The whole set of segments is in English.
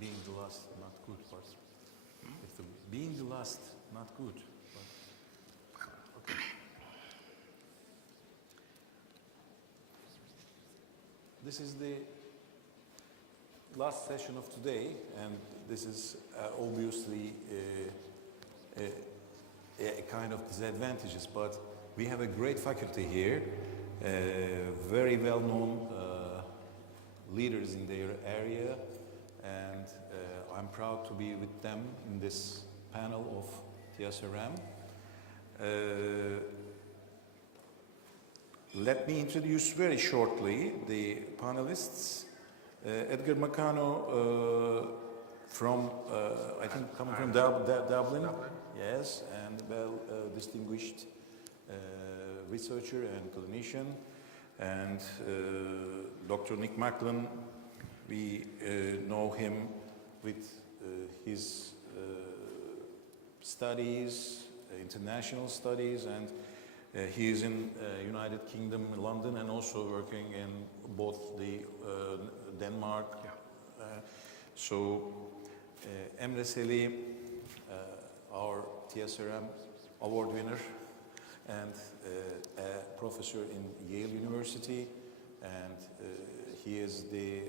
being the last, not good, but if the being the last, not good. But, okay. This is the last session of today, and this is obviously a kind of disadvantages, but we have a great faculty here, very well-known leaders in their area, and I'm proud to be with them in this panel of TSRM. Let me introduce very shortly the panelists. Edgar Macano from, I think, coming from Dublin, yes, and distinguished researcher and clinician, and Dr. Nick Macklin. We know him with his studies, international studies, and he is in United Kingdom, London, and also working in both the Denmark. Yeah. So Emre Seli, our TSRM award winner, and a professor in Yale University, and he is the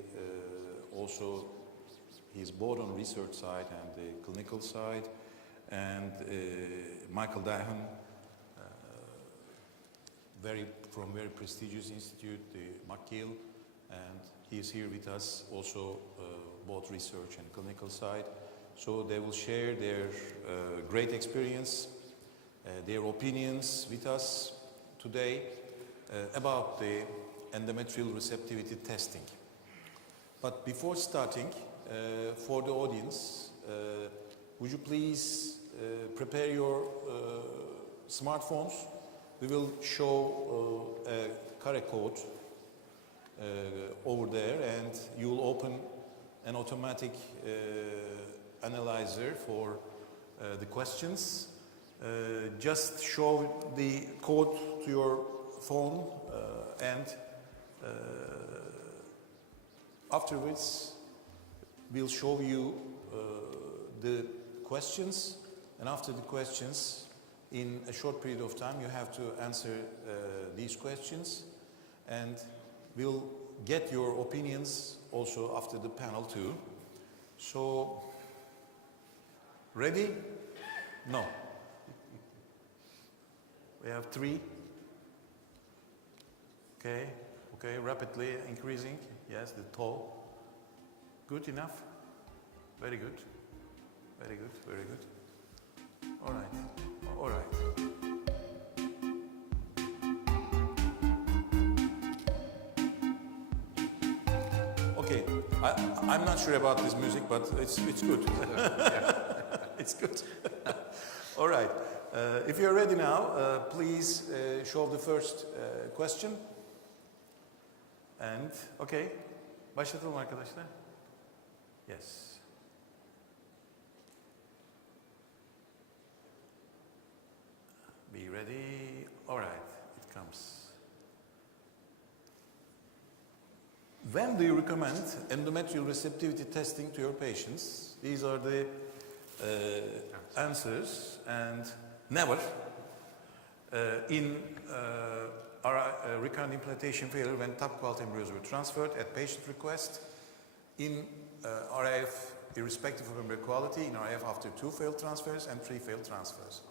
also he's both on research side and the clinical side, and Michael Dahan, from very prestigious institute, the McGill, and he is here with us also both research and clinical side. So they will share their great experience, their opinions with us today about the endometrial receptivity testing. But before starting, for the audience, would you please prepare your smartphones? We will show a QR code over there, and you will open an automatic analyzer for the questions. Just show the code to your phone, and afterwards we'll show you the questions, and after the questions, in a short period of time, you have to answer these questions, and we'll get your opinions also after the panel too. So, ready? No. We have 3. Okay, okay, rapidly increasing. Yes, the tall. Good enough? Very good. Very good, very good. All right. All right. Okay, I'm not sure about this music, but it's good. It's good. All right. If you're ready now, please show the first question. And okay, başlatalım arkadaşlar. Yes. Be ready. All right, it comes. When do you recommend endometrial receptivity testing to your patients? These are the answers, and never. In recurrent implantation failure when top quality embryos were transferred at patient request, in RIF irrespective of embryo quality, in RIF after 2 failed transfers and 3 failed transfers.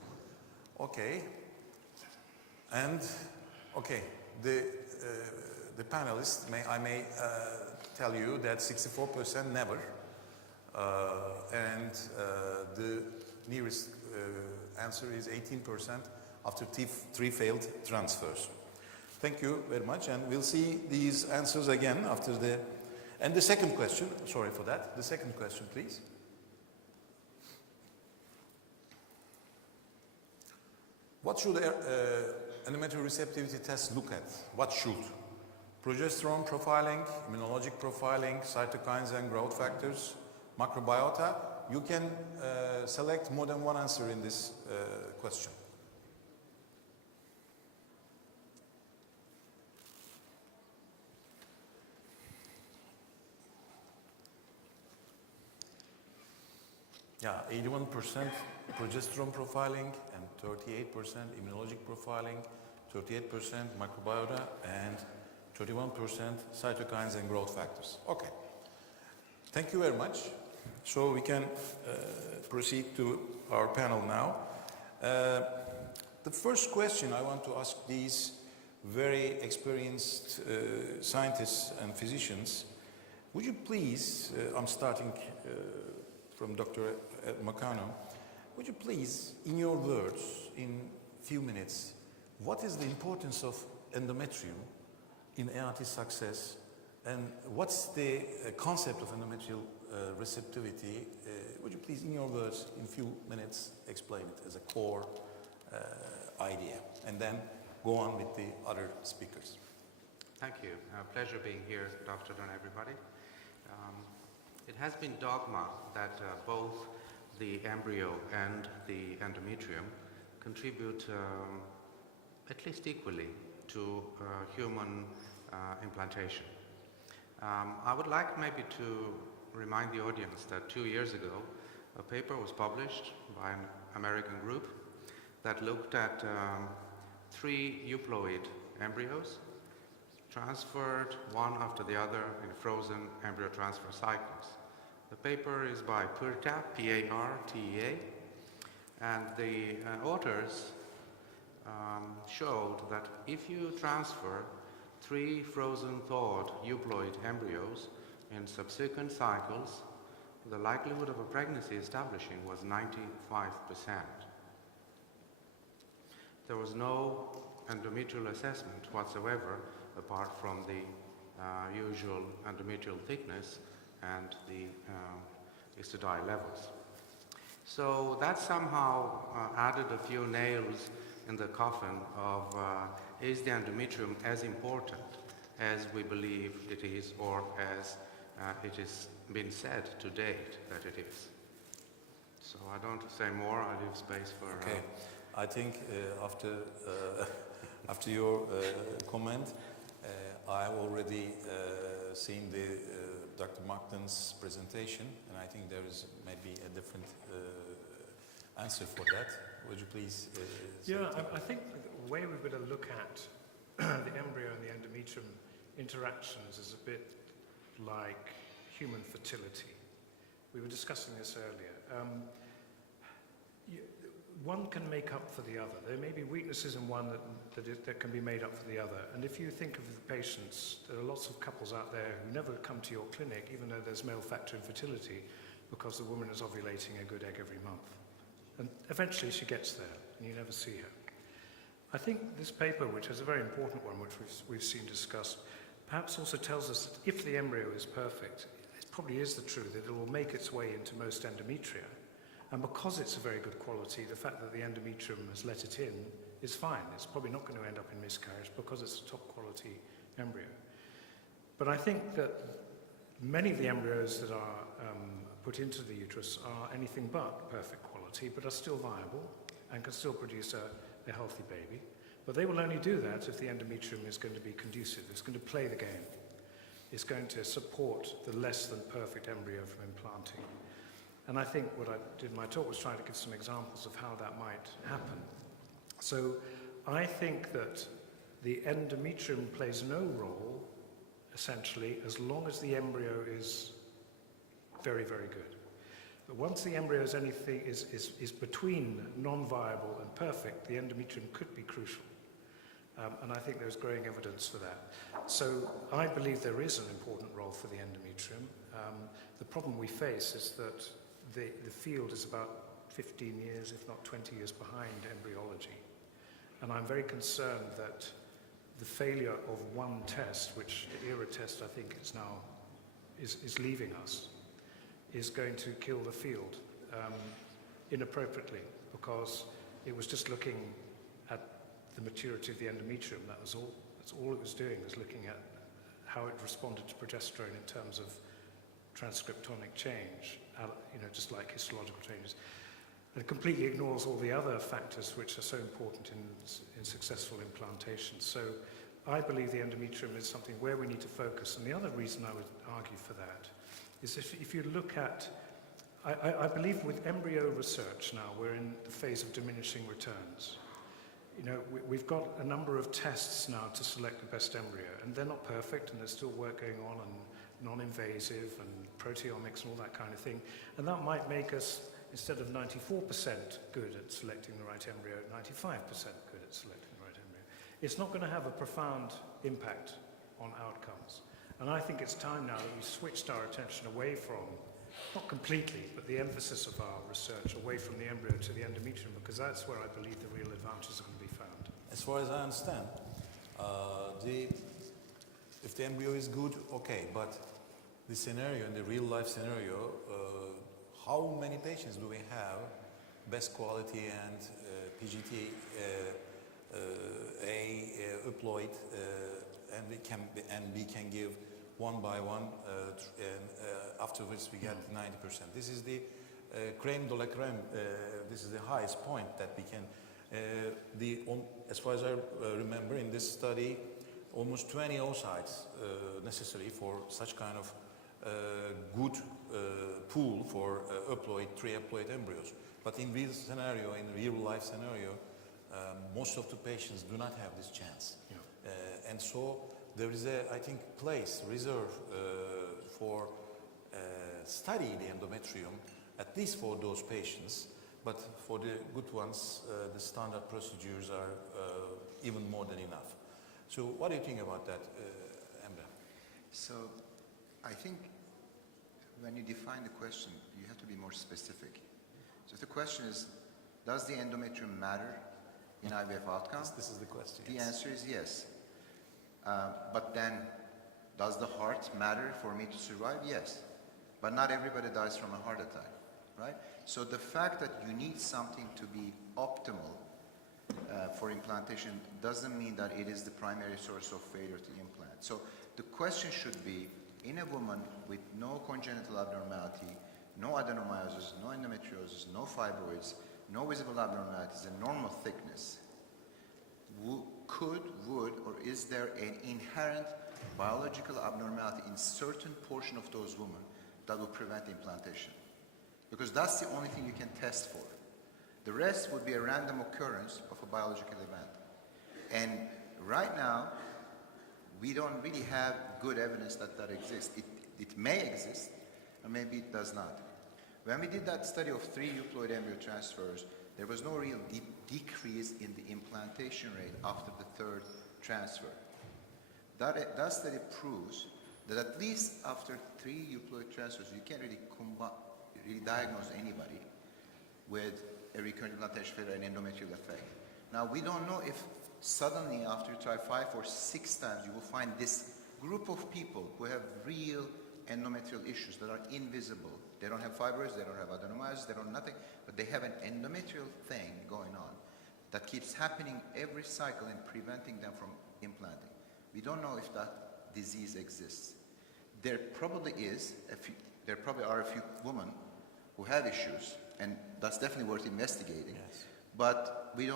Okay, and okay, the panelists, I may tell you that 64% never, and the nearest answer is 18% after 3 failed transfers. Thank you very much, and we'll see these answers again after the, and the second question, sorry for that, the second question please. What should endometrial receptivity test look at? What should? Progesterone profiling, immunologic profiling, cytokines and growth factors, macrobiota. You can select more than one answer in this question. Yeah, 81% progesterone profiling and 38% immunologic profiling, 38% microbiota, and 31% cytokines and growth factors. Okay. Thank you very much. So we can proceed to our panel now. The first question I want to ask these very experienced scientists and physicians, would you please, I'm starting from Dr. Makano, would you please, in your words, in few minutes, what is the importance of endometrium in ART success, and what's the concept of endometrial receptivity? Would you please, in your words, in few minutes, explain it as a core idea, and then go on with the other speakers. Thank you. Pleasure being here. Good afternoon, everybody. It has been dogma that both the embryo and the endometrium contribute at least equally to human implantation. I would like maybe to remind the audience that 2 years ago a paper was published by an American group that looked at 3 euploid embryos transferred one after the other in frozen embryo transfer cycles. The paper is by Partea, P-A-R-T-E-A, and the authors showed that if you transfer 3 frozen thawed euploid embryos in subsequent cycles, the likelihood of a pregnancy establishing was 95%. There was no endometrial assessment whatsoever apart from the usual endometrial thickness and the estradiol levels. So that somehow added a few nails in the coffin of is the endometrium as important as we believe it is, or as it has been said to date that it is. So I don't say more, I leave space for... Okay. I think after your comment, I've already seen the Dr. Markton's presentation, and I think there is maybe a different answer for that. Would you please? I think the way we're going to look at the embryo and the endometrium interactions is a bit like human fertility. We were discussing this earlier. One can make up for the other. There may be weaknesses in one that can be made up for the other. And if you think of the patients, there are lots of couples out there who never come to your clinic, even though there's male factor infertility, because the woman is ovulating a good egg every month. And eventually she gets there, and you never see her. I think this paper, which is a very important one, which we've seen discussed, perhaps also tells us that if the embryo is perfect, it probably is the truth that it will make its way into most endometria. And because it's a very good quality, the fact that the endometrium has let it in is fine. It's probably not going to end up in miscarriage because it's a top quality embryo. But I think that many of the embryos that are put into the uterus are anything but perfect quality, but are still viable and can still produce a healthy baby. But they will only do that if the endometrium is going to be conducive. It's going to play the game. It's going to support the less than perfect embryo from implanting. And I think what I did in my talk was trying to give some examples of how that might happen. So I think that the endometrium plays no role, essentially, as long as the embryo is very, very good. But once the embryo is anything is between non-viable and perfect, the endometrium could be crucial. And I think there's growing evidence for that. So I believe there is an important role for the endometrium. The problem we face is that the field is about 15 years, if not 20 years behind embryology. And I'm very concerned that the failure of one test, which the ERA test I think is now is leaving us, is going to kill the field inappropriately, because it was just looking at the maturity of the endometrium. That was all. That's all it was doing, was looking at how it responded to progesterone in terms of transcriptonic change, just like histological changes. And it completely ignores all the other factors which are so important in successful implantation. So I believe the endometrium is something where we need to focus. And the other reason I would argue for that is if you look at I believe with embryo research now, we're in the phase of diminishing returns. You know, we've got a number of tests now to select the best embryo, and they're not perfect, and there's still work going on non-invasive and proteomics and all that kind of thing. And that might make us, instead of 94% good at selecting the right embryo, 95% good at selecting the right embryo. It's not going to have a profound impact on outcomes. And I think it's time now that we switched our attention away from, not completely, but the emphasis of our research away from the embryo to the endometrium, because that's where I believe the real advantages are going to be found. As far as I understand, if the embryo is good, okay, but the scenario, in the real life scenario, how many patients do we have, best quality and PGT euploid, and we can give one by one, and afterwards we get 90%. This is the crème de la crème. This is the highest point that we can. As far as I remember, in this study, almost 20 oocytes necessary for such kind of good pool for tri-euploid embryos. But in real scenario, in real life scenario, most of the patients do not have this chance. Yeah. And so there is I think, place reserved for study the endometrium, at least for those patients. But for the good ones, the standard procedures are even more than enough. So what do you think about that, Emre? So I think when you define the question, you have to be more specific. So if the question is, does the endometrium matter in IVF outcomes? This is the question. The answer is yes. But then, does the heart matter for me to survive? Yes. But not everybody dies from a heart attack, right? So the fact that you need something to be optimal for implantation doesn't mean that it is the primary source of failure to implant. So the question should be, in a woman with no congenital abnormality, no adenomyosis, no endometriosis, no fibroids, no visible abnormalities, and normal thickness, would, or is there an inherent biological abnormality in certain portion of those women that will prevent implantation? Because that's the only thing you can test for. The rest would be a random occurrence of a biological event. And right now, we don't really have good evidence that that exists. It may exist, and maybe it does not. When we did that study of 3 euploid embryo transfers, there was no real decrease in the implantation rate after the 3rd transfer. That study proves that at least after 3 euploid transfers, you can't really diagnose anybody with a recurrent implantation failure and endometrial effect. Now, we don't know if suddenly after you try 5 or 6 times, you will find this group of people who have real endometrial issues that are invisible. They don't have fibroids, they don't have adenomyosis, they don't have nothing, but they have an endometrial thing going on that keeps happening every cycle and preventing them from implanting. We don't know if that disease exists. There probably are a few women who have issues, and that's definitely worth investigating. Yes. But we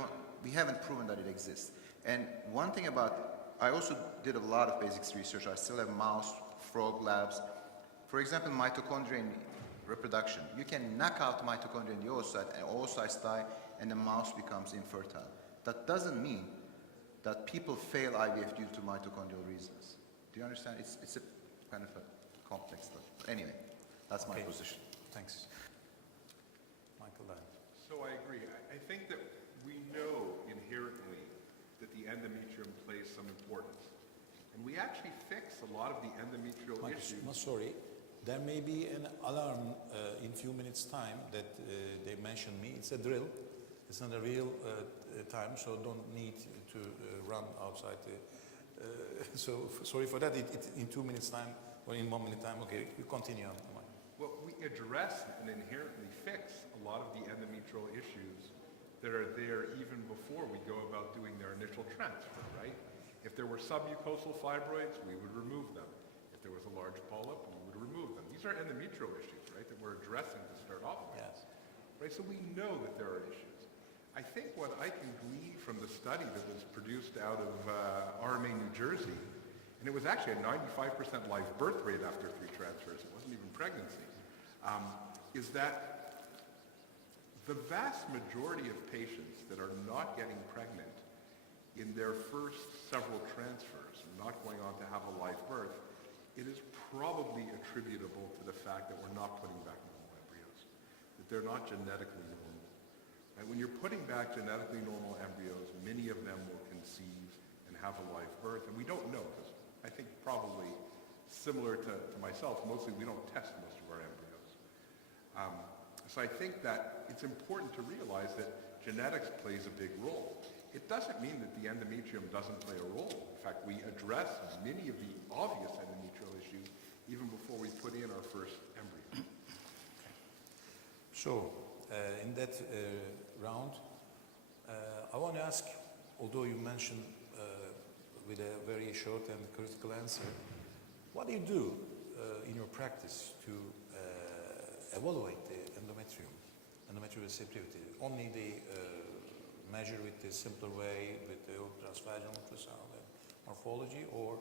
haven't proven that it exists. And one thing I also did a lot of basics research. I still have mouse, frog labs. For example, mitochondria in reproduction. You can knock out mitochondria in the oocyte, and oocytes die, and the mouse becomes infertile. That doesn't mean that people fail IVF due to mitochondrial reasons. Do you understand? It's a kind of a complex stuff. But anyway, that's my position. Thanks. Michael Lyon. So I agree. I think that we know inherently that the endometrium plays some importance. And we actually fix a lot of the endometrial issues. No, sorry. There may be an alarm in few minutes' time that they mentioned me. It's a drill. It's not a real time, so don't need to run outside. So sorry for that. In 2 minutes' time or in 1 minute time. Okay, you continue on. Well, we address and inherently fix a lot of the endometrial issues that are there even before we go about doing their initial transfer, right? If there were submucosal fibroids, we would remove them. If there was a large polyp, we would remove them. These are endometrial issues, right, that we're addressing to start off with. Yes. Right, so we know that there are issues. I think what I can glean from the study that was produced out of RMA, New Jersey, and it was actually a 95% live birth rate after 3 transfers, it wasn't even pregnancy, is that the vast majority of patients that are not getting pregnant in their first several transfers, not going on to have a live birth, it is probably attributable to the fact that we're not putting back normal embryos, that they're not genetically normal. And when you're putting back genetically normal embryos, many of them will conceive and have a live birth, and we don't know, because I think probably similar to myself, mostly we don't test most of our embryos. So I think that it's important to realize that genetics plays a big role. It doesn't mean that the endometrium doesn't play a role. In fact, we address many of the obvious endometrial issues even before we put in our first embryo. So, in that round, I want to ask, although you mentioned with a very short and critical answer, what do you do in your practice to evaluate the endometrial receptivity? Only the measure with the simpler way, with the transvaginal ultrasound and morphology, or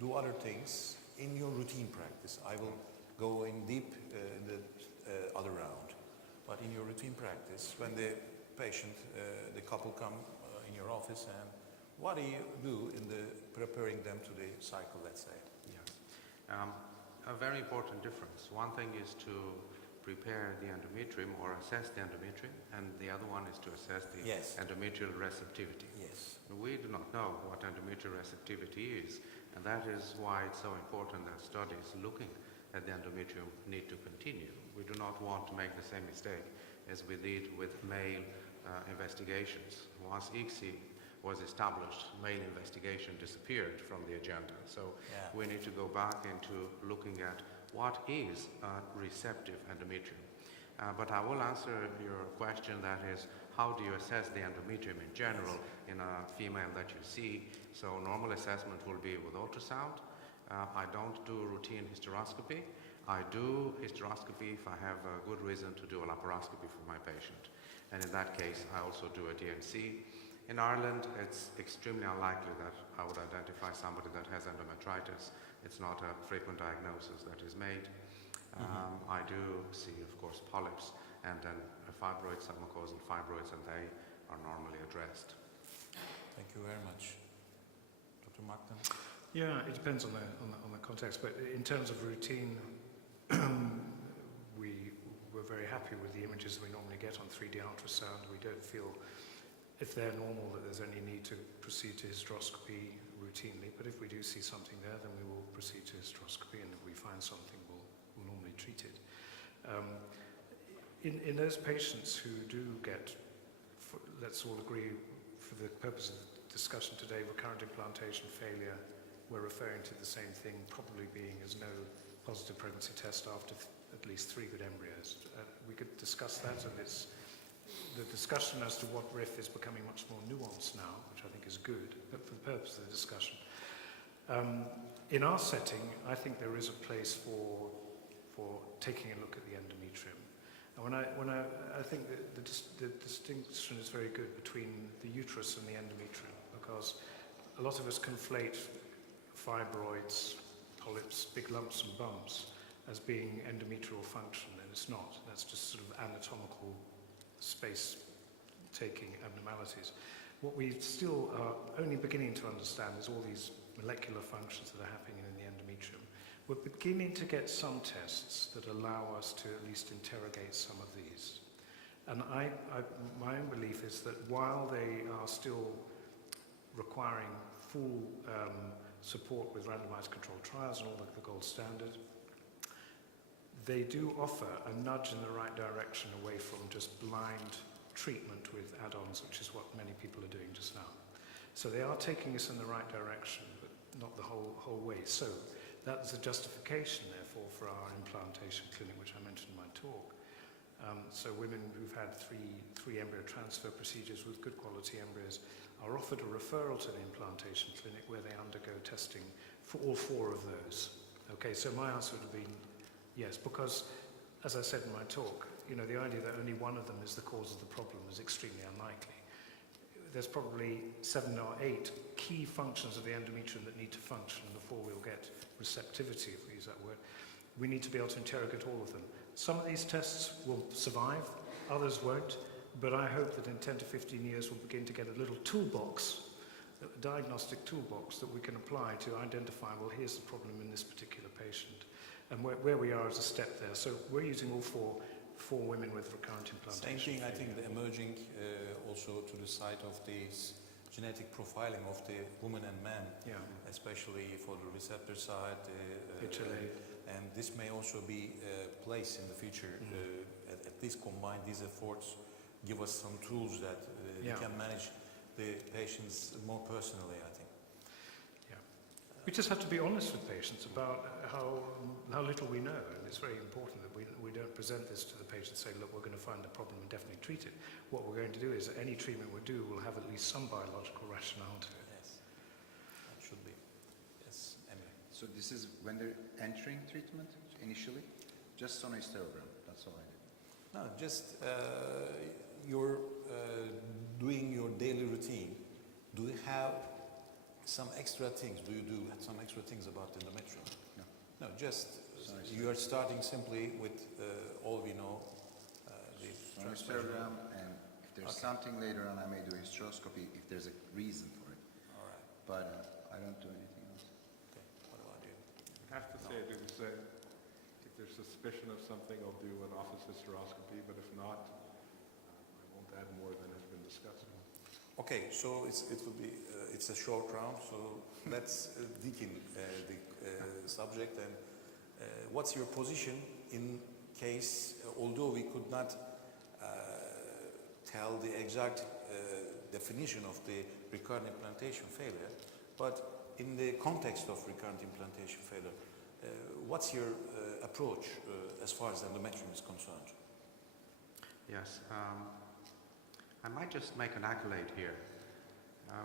do other things in your routine practice? I will go in deep in the other round. But in your routine practice, when the patient, the couple come in your office, and what do you do in the preparing them to the cycle, let's say? Yeah. A very important difference. One thing is to prepare the endometrium or assess the endometrium, and the other one is to assess the endometrial receptivity. Yes. We do not know what endometrial receptivity is, and that is why it's so important that studies looking at the endometrium need to continue. We do not want to make the same mistake as we did with male investigations. Once ICSI was established, male investigation disappeared from the agenda. So we need to go back into looking at what is a receptive endometrium. But I will answer your question, that is, how do you assess the endometrium in general in a female that you see? So normal assessment will be with ultrasound. I don't do routine hysteroscopy. I do hysteroscopy if I have a good reason to do a laparoscopy for my patient. And in that case, I also do a DNC. In Ireland, it's extremely unlikely that I would identify somebody that has endometritis. It's not a frequent diagnosis that is made. I do see, of course, polyps and then fibroids, submucosal fibroids, and they are normally addressed. Thank you very much. Dr. Martin? Yeah, it depends on the context, but in terms of routine, we're very happy with the images we normally get on 3D ultrasound. We don't feel, if they're normal, that there's any need to proceed to hysteroscopy routinely, but if we do see something there, then we will proceed to hysteroscopy, and if we find something, we'll normally treat it. In those patients who do get, let's all agree, for the purpose of the discussion today, recurrent implantation failure, we're referring to the same thing, probably being as no positive pregnancy test after at least 3 good embryos. We could discuss that, and it's the discussion as to what RIF is becoming much more nuanced now, which I think is good, but for the purpose of the discussion. In our setting, I think there is a place for taking a look at the endometrium. And I think that the distinction is very good between the uterus and the endometrium, because a lot of us conflate fibroids, polyps, big lumps and bumps as being endometrial function, and it's not. That's just sort of anatomical space-taking abnormalities. What we still are only beginning to understand is all these molecular functions that are happening in the endometrium. We're beginning to get some tests that allow us to at least interrogate some of these. And my own belief is that while they are still requiring full support with randomized controlled trials and all the gold standard, they do offer a nudge in the right direction away from just blind treatment with add-ons, which is what many people are doing just now. So they are taking us in the right direction, but not the whole way. So that's a justification, therefore, for our implantation clinic, which I mentioned in my talk. So women who've had three embryo transfer procedures with good quality embryos are offered a referral to the implantation clinic where they undergo testing for all 4 of those. Okay, so my answer would have been yes, because, as I said in my talk, you know, the idea that only one of them is the cause of the problem is extremely unlikely. There's probably 7 or 8 key functions of the endometrium that need to function before we'll get receptivity, if we use that word. We need to be able to interrogate all of them. Some of these tests will survive, others won't, but I hope that in 10 to 15 years we'll begin to get a little toolbox, a diagnostic toolbox that we can apply to identify, well, here's the problem in this particular patient, and where we are as a step there. So we're using all four women with recurrent implantation. Same thing, I think, the emerging also to the side of this genetic profiling of the woman and man, Yeah. especially for the receptor side. HLA. And this may also be placed in the future. At least combine these efforts, give us some tools that we Yeah. can manage the patients more personally, I think. Yeah. We just have to be honest with patients about how little we know, and it's very important that we don't present this to the patient and say, look, we're going to find the problem and definitely treat it. What we're going to do is any treatment we do will have at least some biological rationale to it. Yes, that should be. Yes, Emily. So this is when they're entering treatment initially? Just sonohysterogram, that's all I did. No, just you're doing your daily routine. Do you have some extra things? Do you do some extra things about endometrium? No. No, just Sonohysterogram. you are starting simply with all we know. The transfer. Sonohysterogram, and if there's Okay. something later on, I may do a hysteroscopy if there's a reason for it. All right. But I don't do anything else. Okay. What about you? I have to say, if there's suspicion of something, I'll do an office hysteroscopy, but if not, I won't add more than has been discussed. Okay, so it will be it's a short round. So let's dig in the subject. And what's your position in case, although we could not tell the exact definition of the recurrent implantation failure, but in the context of recurrent implantation failure, what's your approach as far as endometrium is concerned? Yes, I might just make an accolade here.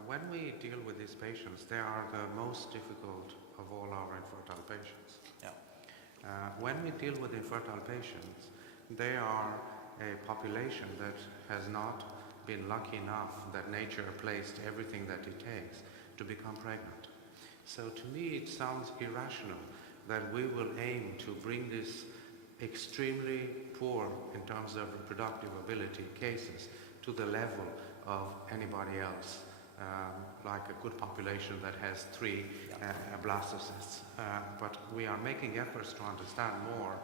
When we deal with these patients, they are the most difficult of all our infertile patients. Yeah. When we deal with infertile patients, they are a population that has not been lucky enough that nature placed everything that it takes to become pregnant. So to me it sounds irrational that we will aim to bring this extremely poor in terms of reproductive ability cases to the level of anybody else, like a good population that has 3 blastocysts. But we are making efforts to understand more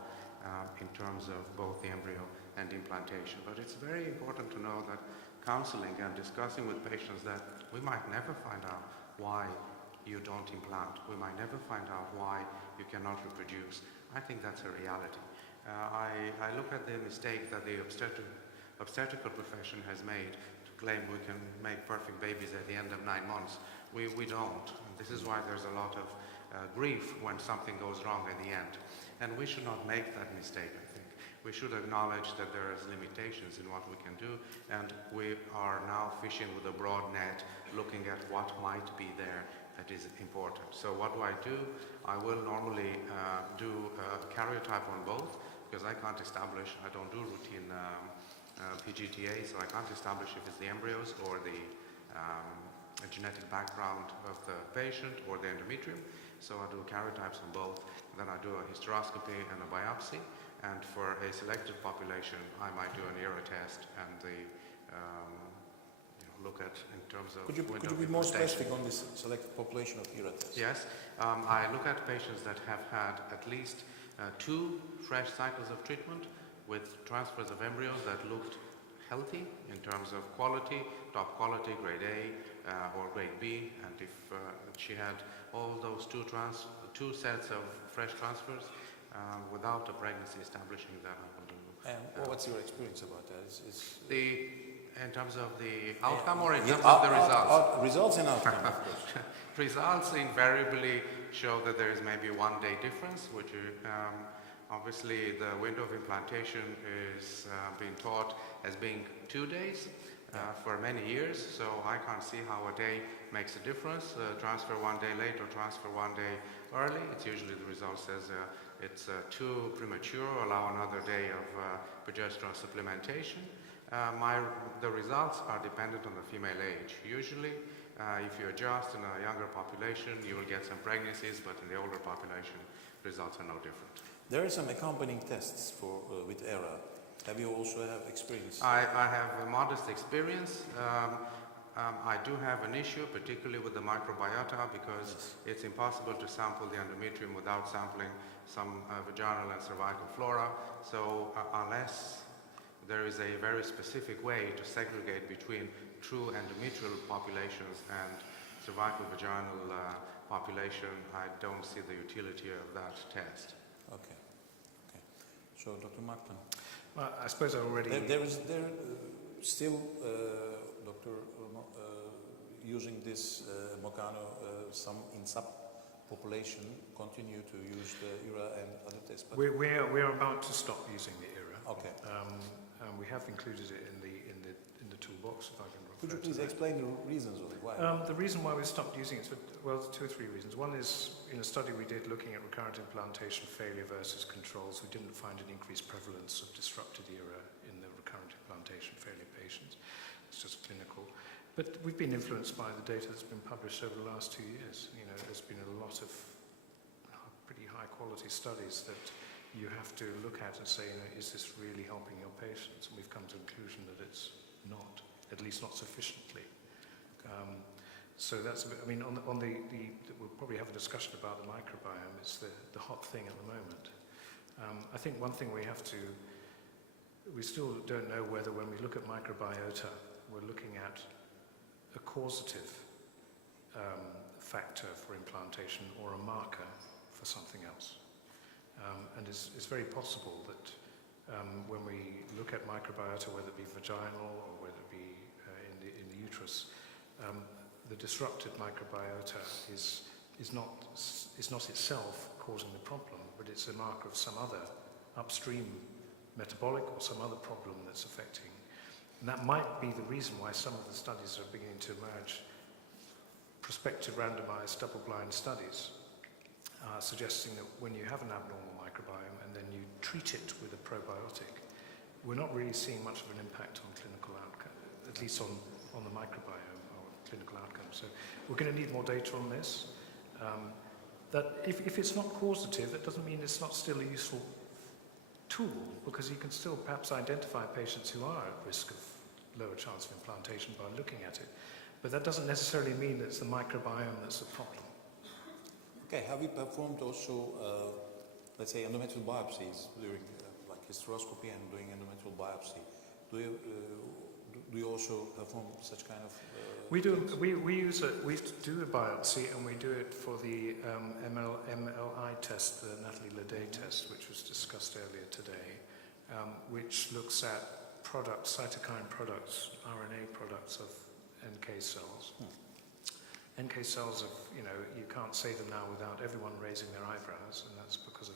in terms of both the embryo and implantation. But it's very important to know that counseling and discussing with patients that we might never find out why you don't implant. We might never find out why you cannot reproduce. I think that's a reality. I look at the mistake that the obstetrical profession has made to claim we can make perfect babies at the end of 9 months. We don't. And this is why there's a lot of grief when something goes wrong at the end. And we should not make that mistake, I think. We should acknowledge that there is limitations in what we can do, and we are now fishing with a broad net, looking at what might be there that is important. So what do? I will normally do karyotype on both, because I can't establish, I don't do routine PGTA, so I can't establish if it's the embryos or the genetic background of the patient or the endometrium. So I do karyotypes on both, then I do a hysteroscopy and a biopsy, and for a selected population I might do an ERA test and the look at in terms of Could you be more specific on this selected population of ERA tests? Yes, I look at patients that have had at least 2 fresh cycles of treatment with transfers of embryos that looked healthy in terms of quality, top quality, grade A or grade B, and if she had all those 2 sets of fresh transfers without a pregnancy establishing that, I will do. And what's your experience about that? In terms of the outcome or in terms of the results? Results and outcome, of course. Results invariably show that there is maybe 1 day difference, which obviously the window of implantation is being taught as being 2 days for many years, so I can't see how a day makes a difference. Transfer 1 day late or transfer 1 day early, it's usually the result says it's too premature, allow another day of progesterone supplementation. The results are dependent on the female age. Usually, if you adjust in a younger population, you will get some pregnancies, but in the older population, results are no different. There are some accompanying tests for with ERA. Have you also have experience? I have a modest experience. I do have an issue, particularly with the microbiota, because it's impossible to sample the endometrium without sampling some vaginal and cervical flora. So unless there is a very specific way to segregate between true endometrial populations and cervical vaginal population, I don't see the utility of that test. Okay. Okay. So, Dr. Markman. Well, I suppose I already... There still, Dr. Using this Mocano, some in subpopulation continue to use the ERA and other tests. But We're about to stop using the ERA. okay. And we have included it in the toolbox, if I can refer Could you to please that. explain the reasons of it? Why? The reason why we stopped using it, well, there's 2 or 3 reasons. One is, in a study we did looking at recurrent implantation failure versus controls, we didn't find an increased prevalence of disrupted ERA in the recurrent implantation failure patients. It's just clinical. But we've been influenced by the data that's been published over the last 2 years. You know, there's been a lot of pretty high quality studies that you have to look at and say, you know, is this really helping your patients? And we've come to the conclusion that it's not, at least not sufficiently. So that's a bit, I mean, we'll probably have a discussion about the microbiome. It's the hot thing at the moment. I think one thing we still don't know whether when we look at microbiota, we're looking at a causative factor for implantation or a marker for something else. And it's very possible that when we look at microbiota, whether it be vaginal or whether it be in the uterus, the disrupted microbiota is not itself causing the problem, but it's a marker of some other upstream metabolic or some other problem that's affecting. And that might be the reason why some of the studies are beginning to emerge, prospective randomized double-blind studies, suggesting that when you have an abnormal microbiome and then you treat it with a probiotic, we're not really seeing much of an impact on clinical outcome, at least on the microbiome or clinical outcomes. So we're going to need more data on this. That if it's not causative, it doesn't mean it's not still a useful tool, because you can still perhaps identify patients who are at risk of lower chance of implantation by looking at it. But that doesn't necessarily mean that it's the microbiome that's the problem. Okay, have you performed also, let's say, endometrial biopsies during like hysteroscopy and doing endometrial biopsy? Do you also perform such kind of? We do a biopsy, and we do it for the MLI test, the Nathalie Ledet test, which was discussed earlier today, which looks at cytokine products, RNA products of NK cells. NK cells you can't say them now without everyone raising their eyebrows, and that's because of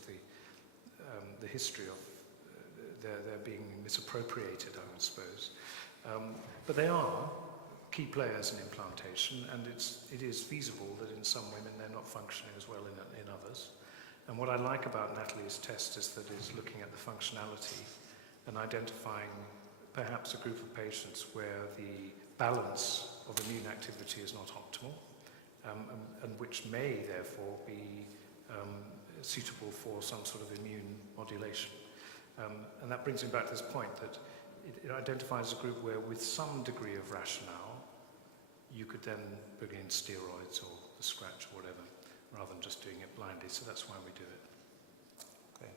the history of their being misappropriated, I would suppose. But they are key players in implantation, and it is feasible that in some women they're not functioning as well in others. And what I like about Nathalie's test is that it's looking at the functionality and identifying perhaps a group of patients where the balance of immune activity is not optimal, and which may therefore be suitable for some sort of immune modulation. And that brings me back to this point that it identifies a group where, with some degree of rationale, you could then begin steroids or the scratch or whatever, rather than just doing it blindly. So that's why we do it. Okay.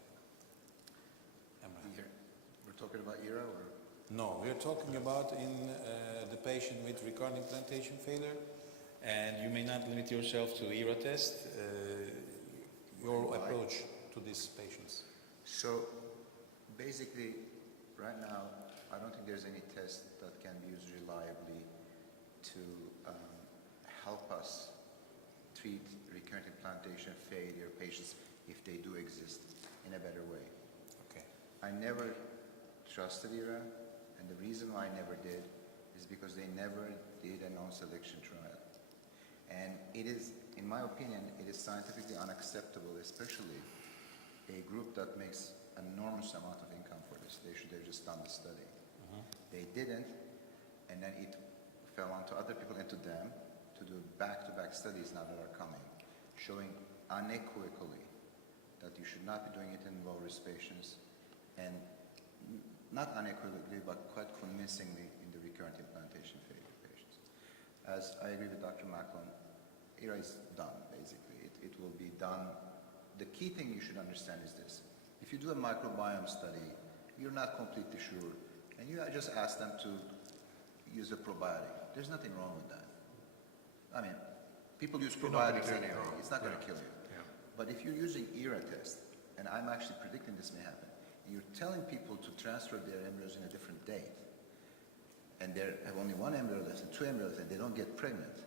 We're talking about ERA, or? No, we're talking about in the patient with recurrent implantation failure, and you may not limit yourself to ERA test. Your approach to these patients. So, basically, right now, I don't think there's any test that can be used reliably to help us treat recurrent implantation failure patients, if they do exist, in a better way. Okay. I never trusted ERA, and the reason why I never did is because they never did a non-selection trial. And it is, in my opinion, it is scientifically unacceptable, especially a group that makes an enormous amount of income for this. They should have just done the study. They didn't, and then it fell onto other people and to them to do back-to-back studies now that are coming, showing unequivocally that you should not be doing it in low-risk patients, and not unequivocally, but quite convincingly in the recurrent implantation failure patients. As I agree with Dr. Macklin, ERA is done, basically. It will be done. The key thing you should understand is this. If you do a microbiome study, you're not completely sure, and you just ask them to use a probiotic. There's nothing wrong with that. I mean, people use probiotics anyway. It's not going to kill you. Yeah. But if you're using ERA test, and I'm actually predicting this may happen, and you're telling people to transfer their embryos in a different date, and they have only one embryo left and two embryos left, and they don't get pregnant,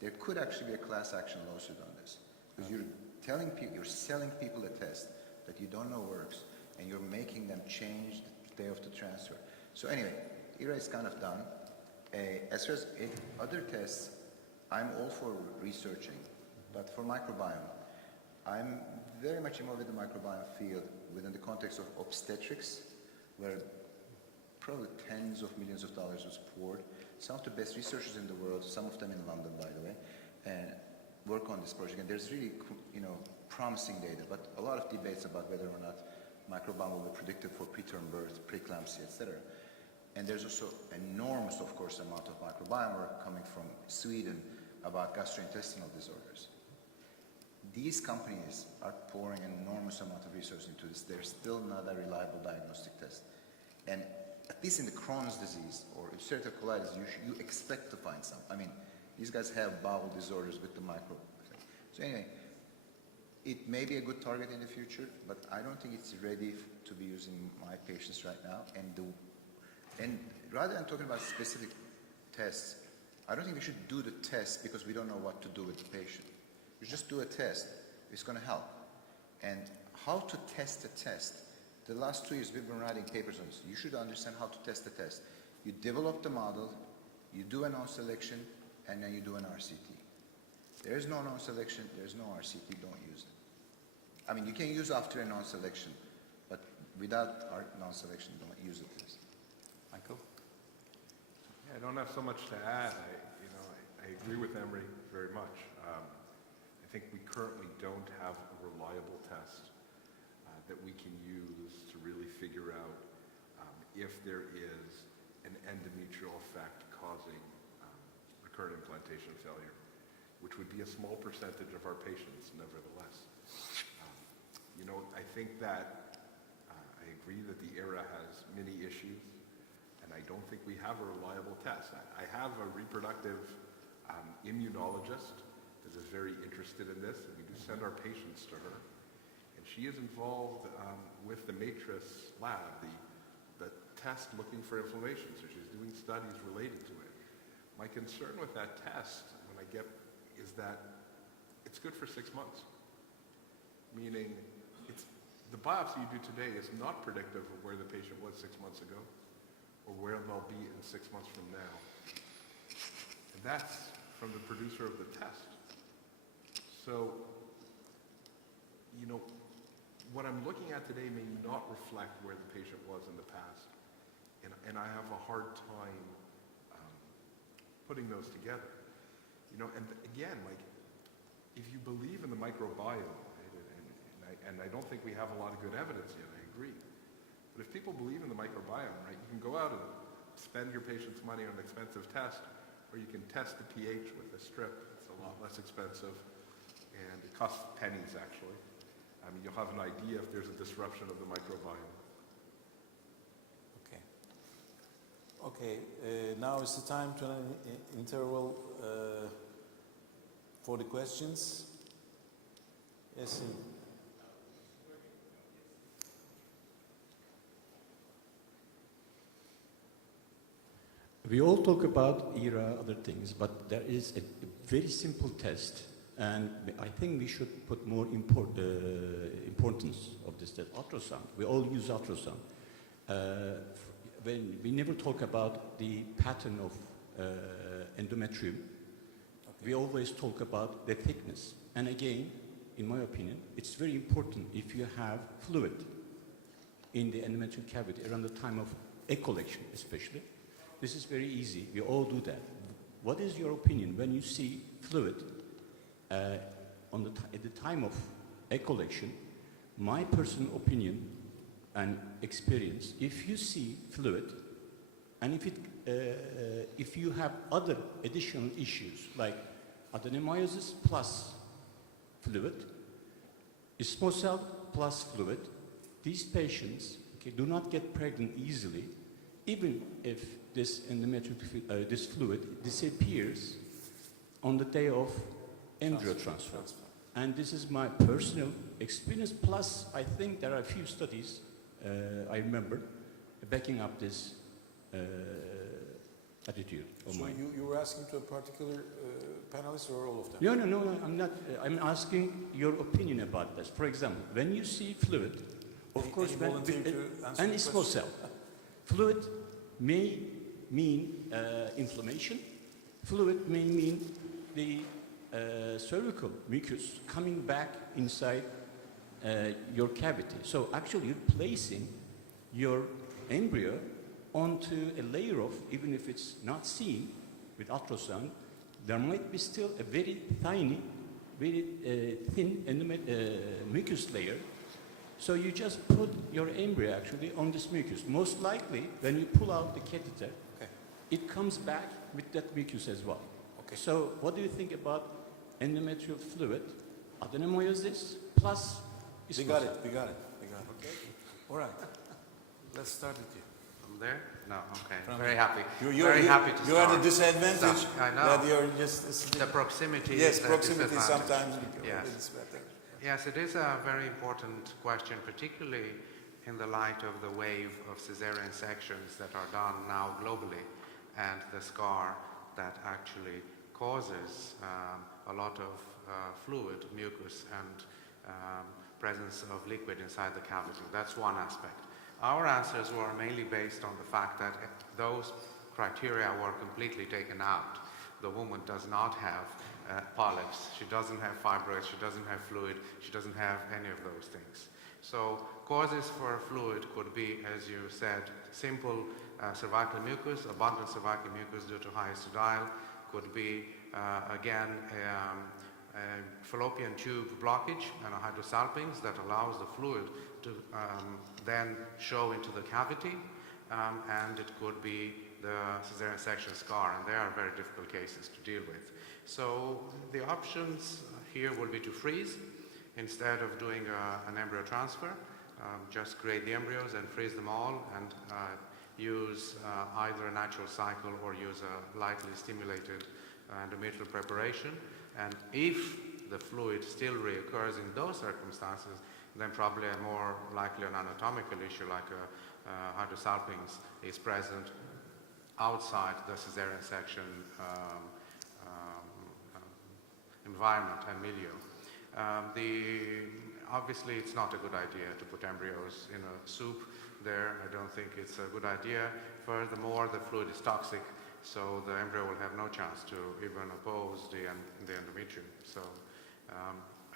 there could actually be a class action lawsuit on this. Because you're telling people, you're selling people a test that you don't know works, and you're making them change the day of the transfer. So anyway, ERA is kind of done. As far as other tests, I'm all for researching, but for microbiome, I'm very much involved with the microbiome field within the context of obstetrics, where probably tens of millions of dollars was poured. Some of the best researchers in the world, some of them in London, by the way, and work on this project. And there's really, promising data, but a lot of debates about whether or not microbiome will be predictive for preterm birth, preeclampsia, etc. And there's also enormous, of course, amount of microbiome work coming from Sweden about gastrointestinal disorders. These companies are pouring an enormous amount of research into this. They're still not a reliable diagnostic test. And at least in the Crohn's disease or ulcerative colitis, you expect to find some. I mean, these guys have bowel disorders with the micro. So anyway, it may be a good target in the future, but I don't think it's ready to be used in my patients right now. And rather than talking about specific tests, I don't think we should do the test because we don't know what to do with the patient. You just do a test. It's going to help. And how to test a test. The last 2 years we've been writing papers on this. You should understand how to test the test. You develop the model, you do a non-selection, and then you do an RCT. There is no non-selection, there's no RCT, don't use it. I mean, you can use after a non-selection, but without non-selection, don't use it. Michael? Yeah, I don't have so much to add. I agree with Emery very much. I think we currently don't have a reliable test that we can use to really figure out if there is an endometrial effect causing recurrent implantation failure, which would be a small percentage of our patients, nevertheless. I think that I agree that the ERA has many issues, and I don't think we have a reliable test. I have a reproductive immunologist that is very interested in this, and we do send our patients to her. And she is involved with the Matrix lab, the test looking for inflammation, so she's doing studies related to it. My concern with that test, is that it's good for 6 months. Meaning, the biopsy you do today is not predictive of where the patient was 6 months ago, or where they'll be in 6 months from now. And that's from the producer of the test. So, what I'm looking at today may not reflect where the patient was in the past. And I have a hard time putting those together. And again, if you believe in the microbiome, right, and I don't think we have a lot of good evidence yet, I agree. But if people believe in the microbiome, right, you can go out and spend your patient's money on an expensive test, or you can test the pH with a strip. It's a lot less expensive, and it costs pennies, actually. I mean, you'll have an idea if there's a disruption of the microbiome. Okay, now is the time to an interval for the questions. Yes. We all talk about ERA, other things, but there is a very simple test, and I think we should put more importance of this test, ultrasound. We all use ultrasound. When we never talk about the pattern of endometrium, we always talk about the thickness. And again, in my opinion, it's very important if you have fluid in the endometrial cavity around the time of egg collection, especially. This is very easy. We all do that. What is your opinion when you see fluid at the time of egg collection? my personal opinion and experience, if you see fluid, and if you have other additional issues like adenomyosis plus fluid, small cell plus fluid, these patients do not get pregnant easily, even if this endometrial this fluid disappears on the day of embryo transfer. And this is my personal experience, plus I think there are a few studies, I remember, backing up this attitude of So mine. you were asking to a particular panelist or all of them? No, I'm not. I'm asking your opinion about this. For example, when you see fluid, of Any- course, any when volunteer to answer and the small question? cell, fluid may mean inflammation. Fluid may mean the cervical mucus coming back inside your cavity. So actually, you're placing your embryo onto a layer of, even if it's not seen with ultrasound, there might be still a very tiny, very thin mucus layer. So you just put your embryo actually on this mucus. Most likely, when you pull out the catheter, Okay. it comes back with that mucus as well. Okay. So what do you think about endometrial fluid, adenomyosis plus We got it. Okay. All right. Let's start with you. From there? No, okay. From Very here. happy. You're Very happy to You are start. the disadvantage So, I know. that you're just The proximity yes, is a proximity disadvantage. sometimes Yes. is better. Yes, it is a very important question, particularly in the light of the wave of cesarean sections that are done now globally and the scar that actually causes a lot of fluid, mucus, and presence of liquid inside the cavity. That's one aspect. Our answers were mainly based on the fact that those criteria were completely taken out. The woman does not have polyps, she doesn't have fibroids, she doesn't have fluid, she doesn't have any of those things. So causes for fluid could be, as you said, simple cervical mucus, abundant cervical mucus due to high estradiol, could be again a fallopian tube blockage and a hydrosalpinx that allows the fluid to then show into the cavity, and it could be the cesarean section scar, and they are very difficult cases to deal with. So the options here will be to freeze instead of doing an embryo transfer. Just create the embryos and freeze them all, and use either a natural cycle or use a lightly stimulated endometrial preparation. And if the fluid still reoccurs in those circumstances, then probably a more likely an anatomical issue like a hydrosalpinx is present outside the cesarean section environment and milieu. Obviously, it's not a good idea to put embryos in a soup there. I don't think it's a good idea. Furthermore, the fluid is toxic, so the embryo will have no chance to even oppose the endometrium. So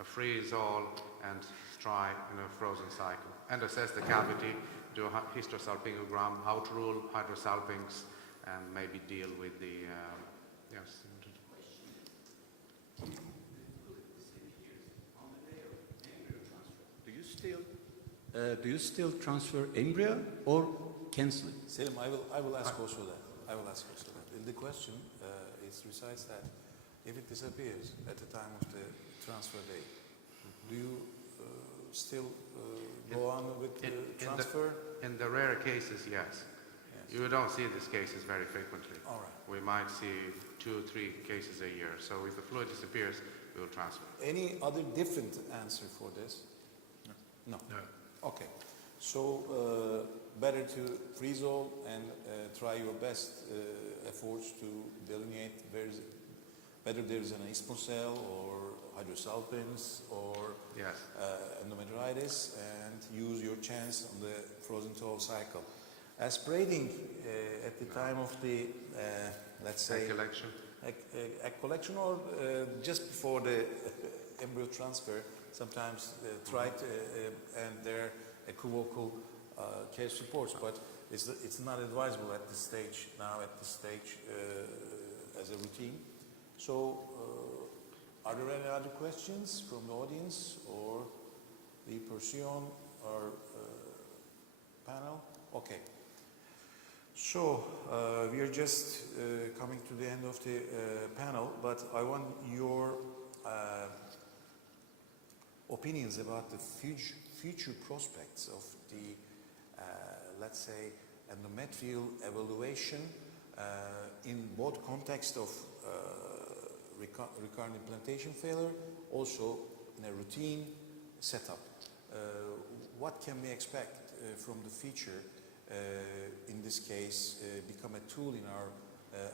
a freeze all and try in a frozen cycle. And assess the cavity, do a hysterosalpingogram, outrule hydrosalpinx, and maybe deal with the, yes. Do you still transfer embryo or cancel it? Selim, I will ask also that. In the question, it recites that if it disappears at the time of the transfer date, do you still go on with the transfer? In the rare cases, yes. You don't see these cases very frequently. All right. We might see 2 or 3 cases a year. So if the fluid disappears, we will transfer. Any other different answer for this? No. Okay. So better to freeze all and try your best efforts to delineate whether there is an isthmus cell or hydrosalpinx or Yes. endometritis, and use your chance on the frozen toe cycle. Aspirating at the time of the, let's say, Egg collection. egg collection or just before the embryo transfer, sometimes tried and there equivocal case reports, but it's not advisable at this stage, as a routine. So are there any other questions from the audience, or we pursue on our panel. Okay. So we are just coming to the end of the panel, but I want your opinions about the future prospects of the, let's say, endometrial evaluation in both context of recurrent implantation failure, also in a routine setup. What can we expect from the future? In this case, become a tool in our,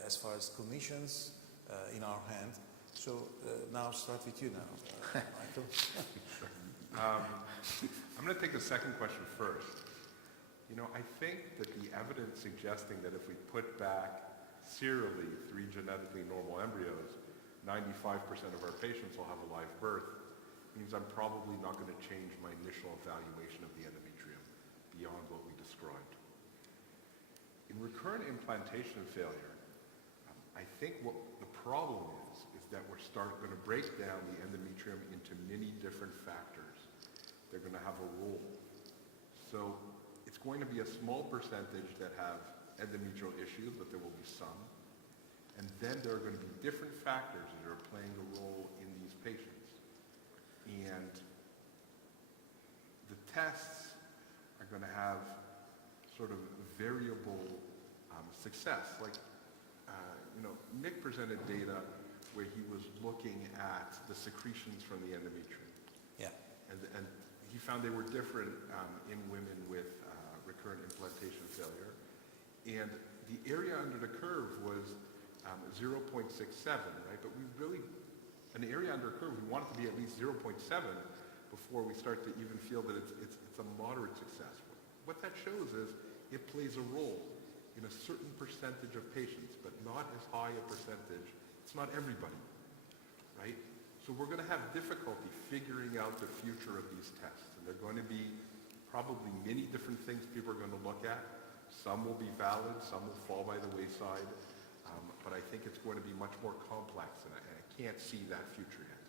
as far as clinicians, in our hand. So now start with you now, Michael. I'm going to take the second question first. You know, I think that the evidence suggesting that if we put back serially 3 genetically normal embryos, 95% of our patients will have a live birth, means I'm probably not going to change my initial evaluation of the endometrium beyond what we described. In recurrent implantation failure, I think what the problem is that we're going to break down the endometrium into many different factors. They're going to have a role. So it's going to be a small percentage that have endometrial issues, but there will be some. And then there are going to be different factors that are playing a role in these patients. And the tests are going to have sort of variable success. Like, you know, Nick presented data where he was looking at the secretions from the endometrium. Yeah. And he found they were different in women with recurrent implantation failure. And the area under the curve was 0.67, right? But we really, an area under a curve, we want it to be at least 0.7 before we start to even feel that it's a moderate success. What that shows is it plays a role in a certain percentage of patients, but not as high a percentage. It's not everybody, right? So we're going to have difficulty figuring out the future of these tests. And there are going to be probably many different things people are going to look at. Some will be valid, some will fall by the wayside. But I think it's going to be much more complex, and I can't see that future yet.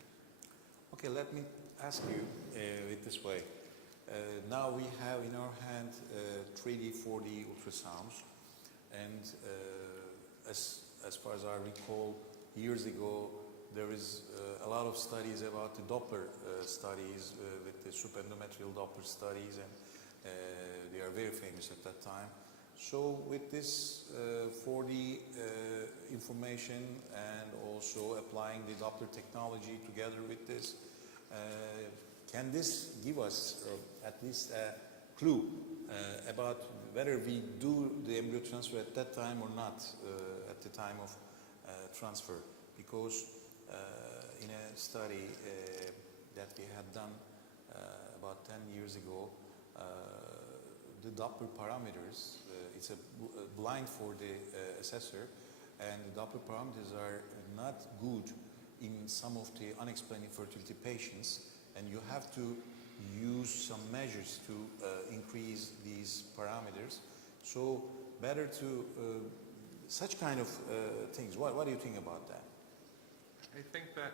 Okay, let me ask you it this way. Now we have in our hand 3D, 4D ultrasounds, and as far as I recall, years ago, there is a lot of studies about the Doppler studies with the subendometrial Doppler studies, and they are very famous at that time. So with this 4D information and also applying the Doppler technology together with this, can this give us at least a clue about whether we do the embryo transfer at that time or not at the time of transfer? Because in a study that we had done about 10 years ago, the Doppler parameters, it's a blind for the assessor, and the Doppler parameters are not good in some of the unexplained infertility patients, and you have to use some measures to increase these parameters. So better to, such kind of things. What do you think about that? I think that,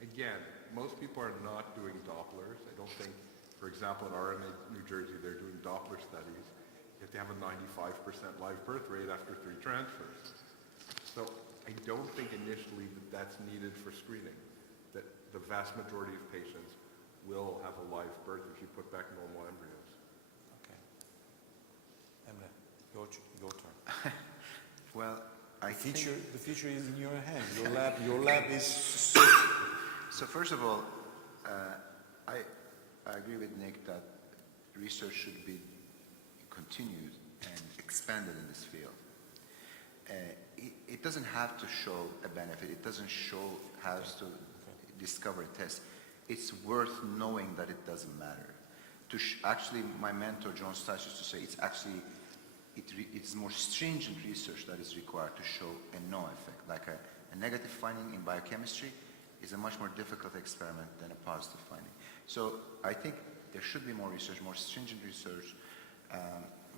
again, most people are not doing Dopplers. I don't think, for example, in RMA New Jersey, they're doing Doppler studies. You have to have a 95% live birth rate after 3 transfers. So I don't think initially that that's needed for screening, that the vast majority of patients will have a live birth if you put back normal embryos. Okay. Emre, your turn. Well, The future is in your hand. Your lab is... So first of all, I agree with Nick that research should be continued and expanded in this field. It doesn't have to show a benefit. It doesn't show how to discover a test. It's worth knowing that it doesn't matter. Actually, my mentor John Stice used to say it's actually it's more stringent research that is required to show a no effect. Like a negative finding in biochemistry is a much more difficult experiment than a positive finding. So I think there should be more research, more stringent research,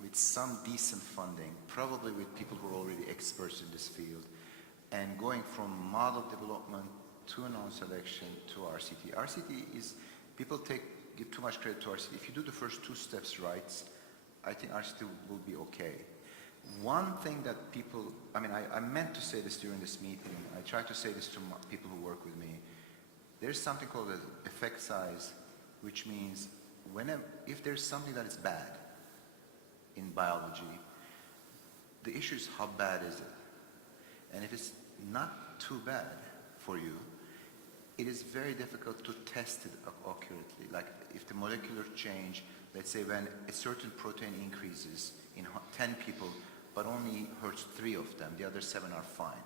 with some decent funding, probably with people who are already experts in this field, and going from model development to non-selection to RCT. RCT is, people take give too much credit to RCT. If you do the first two steps right, I think RCT will be okay. One thing that people, I meant to say this during this meeting. I try to say this to people who work with me. There's something called an effect size, which means if there's something that is bad in biology, the issue is how bad is it? And if it's not too bad for you, it is very difficult to test it accurately. Like if the molecular change, let's say when a certain protein increases in 10 people, but only hurts 3 of them, the other 7 are fine.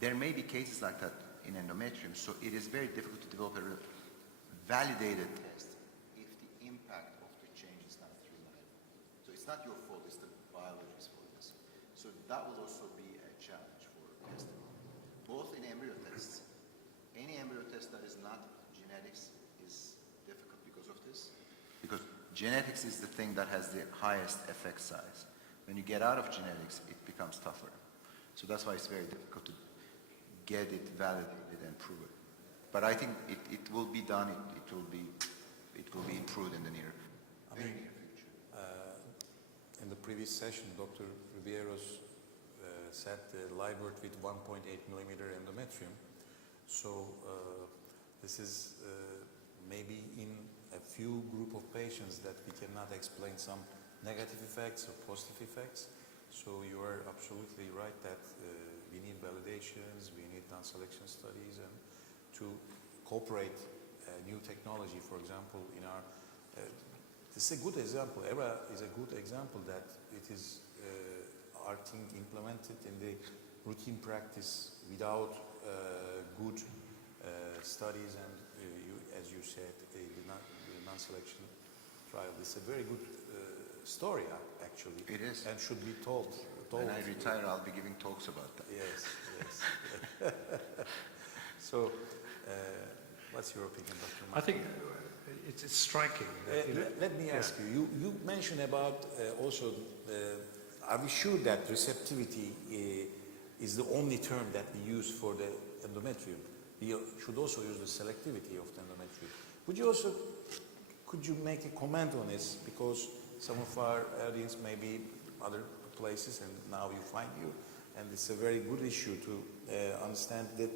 There may be cases like that in endometrium, so it is very difficult to develop a validated test if the impact of the change is not reliable. So it's not your fault, it's the biology's fault. So that will also be a challenge for testing. Both in embryo tests, any embryo test that is not genetics is difficult because of this. Because genetics is the thing that has the highest effect size. When you get out of genetics, it becomes tougher. So that's why it's very difficult to get it validated and prove it. But I think it will be done, it will be improved in the near future. In the previous session, Dr. Ribeiros said the live birth with 1.8 millimeter endometrium. So this is maybe in a few group of patients that we cannot explain some negative effects or positive effects. So you are absolutely right that we need validations, we need down-selection studies, and to incorporate new technology. For example, in our, this is a good example. ERA is a good example that it is our thing implemented in the routine practice without good studies and, as you said, the non-selection trial. This is a very good story, actually. It is. And should be told. When I retire, I'll be giving talks about that. Yes, yes. So, what's your opinion, Dr. I think it's striking. Let me ask you, you mentioned about also, are we sure that receptivity is the only term that we use for the endometrium? We should also use the selectivity of the endometrium. Could you make a comment on this? Because some of our audience may be other places and now you find you, and it's a very good issue to understand that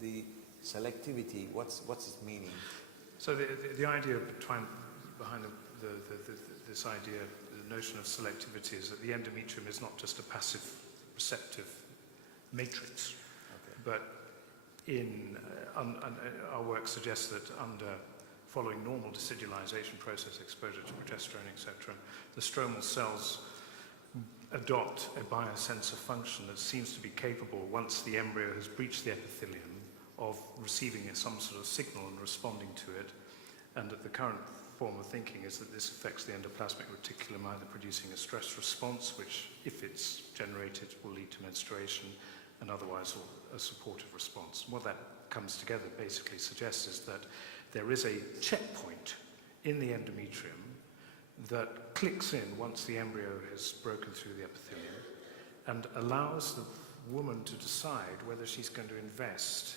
the selectivity, what's its meaning? So the idea behind this idea, the notion of selectivity, is that the endometrium is not just a passive receptive matrix, but our work suggests that following normal decidulization process, exposure to progesterone, etc., the stromal cells adopt a biosensor function that seems to be capable, once the embryo has breached the epithelium, of receiving some sort of signal and responding to it. And that the current form of thinking is that this affects the endoplasmic reticulum, either producing a stress response, which, if it's generated, will lead to menstruation, and otherwise a supportive response. And what that comes together basically suggests is that there is a checkpoint in the endometrium that clicks in once the embryo has broken through the epithelium and allows the woman to decide whether she's going to invest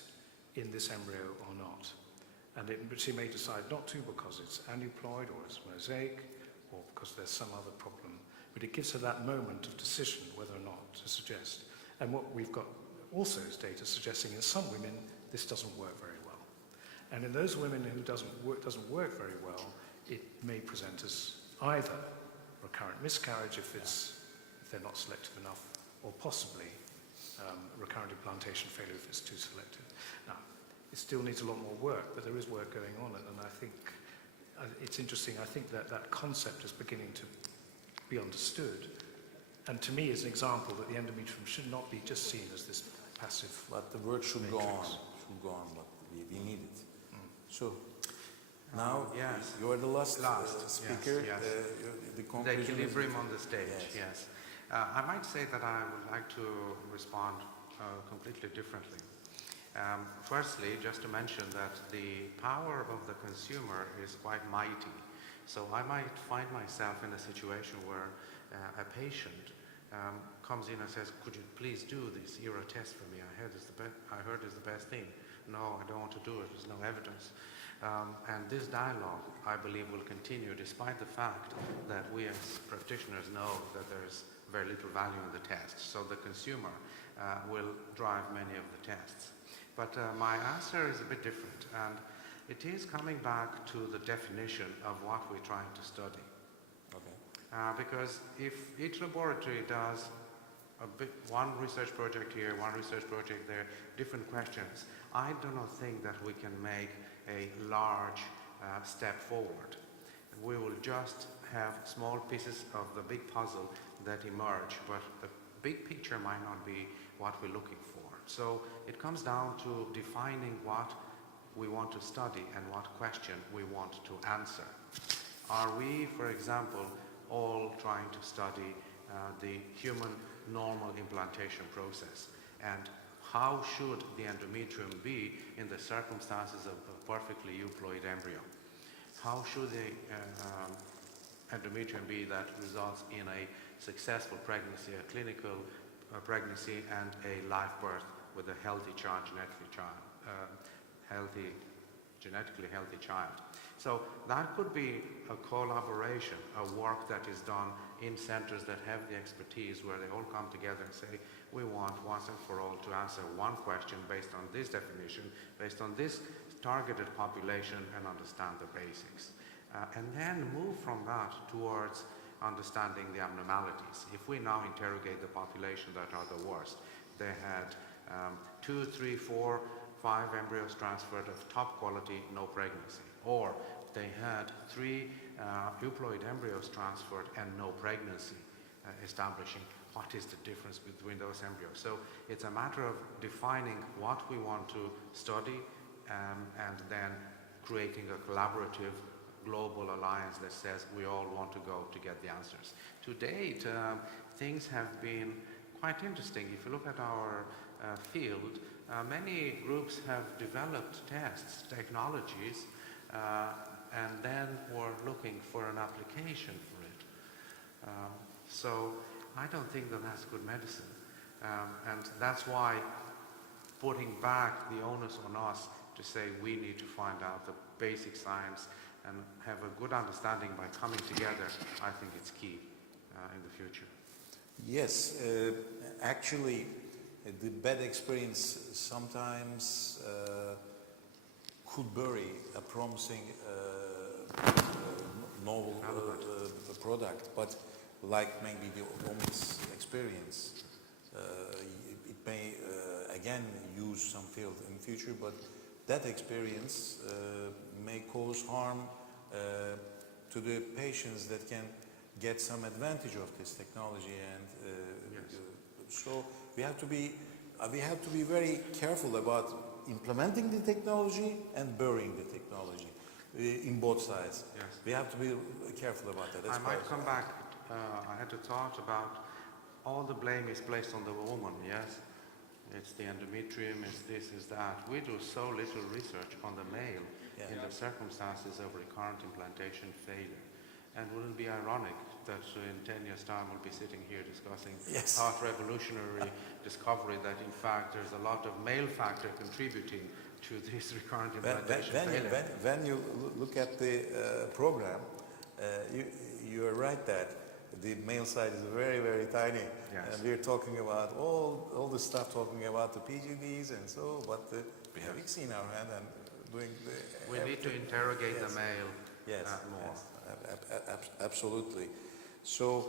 in this embryo or not. And she may decide not to because it's aneuploid or it's mosaic or because there's some other problem. But it gives her that moment of decision whether or not to suggest. And what we've got also is data suggesting in some women this doesn't work very well. And in those women who doesn't work very well, it may present as either recurrent miscarriage if they're not selective enough, or possibly recurrent implantation failure if it's too selective. Now, it still needs a lot more work, but there is work going on, and I think it's interesting. I think that concept is beginning to be understood, and to me is an example that the endometrium should not be just seen as this passive. But the work should go on. But we need it. So now you are the last speaker. Yes. The The equilibrium on the stage. Yes. I might say that I would like to respond completely differently. Firstly, just to mention that the power of the consumer is quite mighty. So I might find myself in a situation where a patient comes in and says, "Could you please do this ERA test for me? I heard it's the best thing." "No, I don't want to do it. There's no evidence." And this dialogue, I believe, will continue despite the fact that we as practitioners know that there's very little value in the tests. So the consumer will drive many of the tests. But my answer is a bit different, and it is coming back to the definition of what we're trying to study. Okay. Because if each laboratory does one research project here, one research project there, different questions, I do not think that we can make a large step forward. We will just have small pieces of the big puzzle that emerge, but the big picture might not be what we're looking for. So it comes down to defining what we want to study and what question we want to answer. Are we, for example, all trying to study the human normal implantation process, and how should the endometrium be in the circumstances of a perfectly euploid embryo? How should the endometrium be that results in a successful pregnancy, a clinical pregnancy, and a live birth with a healthy child, genetically healthy child? So that could be a collaboration, a work that is done in centers that have the expertise, where they all come together and say, we want once and for all to answer one question based on this definition, based on this targeted population, and understand the basics. And then move from that towards understanding the abnormalities. If we now interrogate the population that are the worst, they had 2, 3, 4, 5 embryos transferred of top quality, no pregnancy. Or they had 3 euploid embryos transferred and no pregnancy, establishing what is the difference between those embryos. So it's a matter of defining what we want to study and then creating a collaborative global alliance that says we all want to go to get the answers. To date, things have been quite interesting. If you look at our field, many groups have developed tests, technologies, and then were looking for an application for it. So I don't think that that's good medicine. And that's why putting back the onus on us to say we need to find out the basic science and have a good understanding by coming together, I think it's key in the future. Yes, actually, the bad experience sometimes could bury a promising novel product, but like maybe the woman's experience, it may again use some field in future, but that experience may cause harm to the patients that can get some advantage of this technology, and so we have to be very careful about implementing the technology and burying the technology in both sides. Yes. We have to be careful about that. That's I might come back. I had a thought about all the blame is placed on the woman. Yes, it's the endometrium, it's this, is that. We do so little research on the male in the circumstances of recurrent implantation failure. And wouldn't it be ironic that in 10 years' time we'll be sitting here discussing our revolutionary discovery that in fact there's a lot of male factor contributing to this recurrent implantation failure. When you look at the program, you are right that the male side is very, very tiny. Yes. And we're talking about all the stuff, talking about the PGDs and so, but we have seen our hand and doing the... We need to interrogate the male more. Yes, absolutely. So,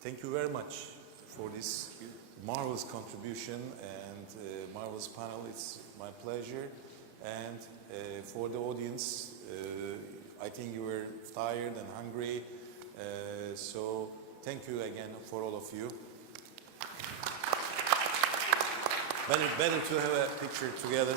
thank you very much for this marvelous contribution and marvelous panel. It's my pleasure. And for the audience, I think you were tired and hungry. So, thank you again for all of you. Better to have a picture together.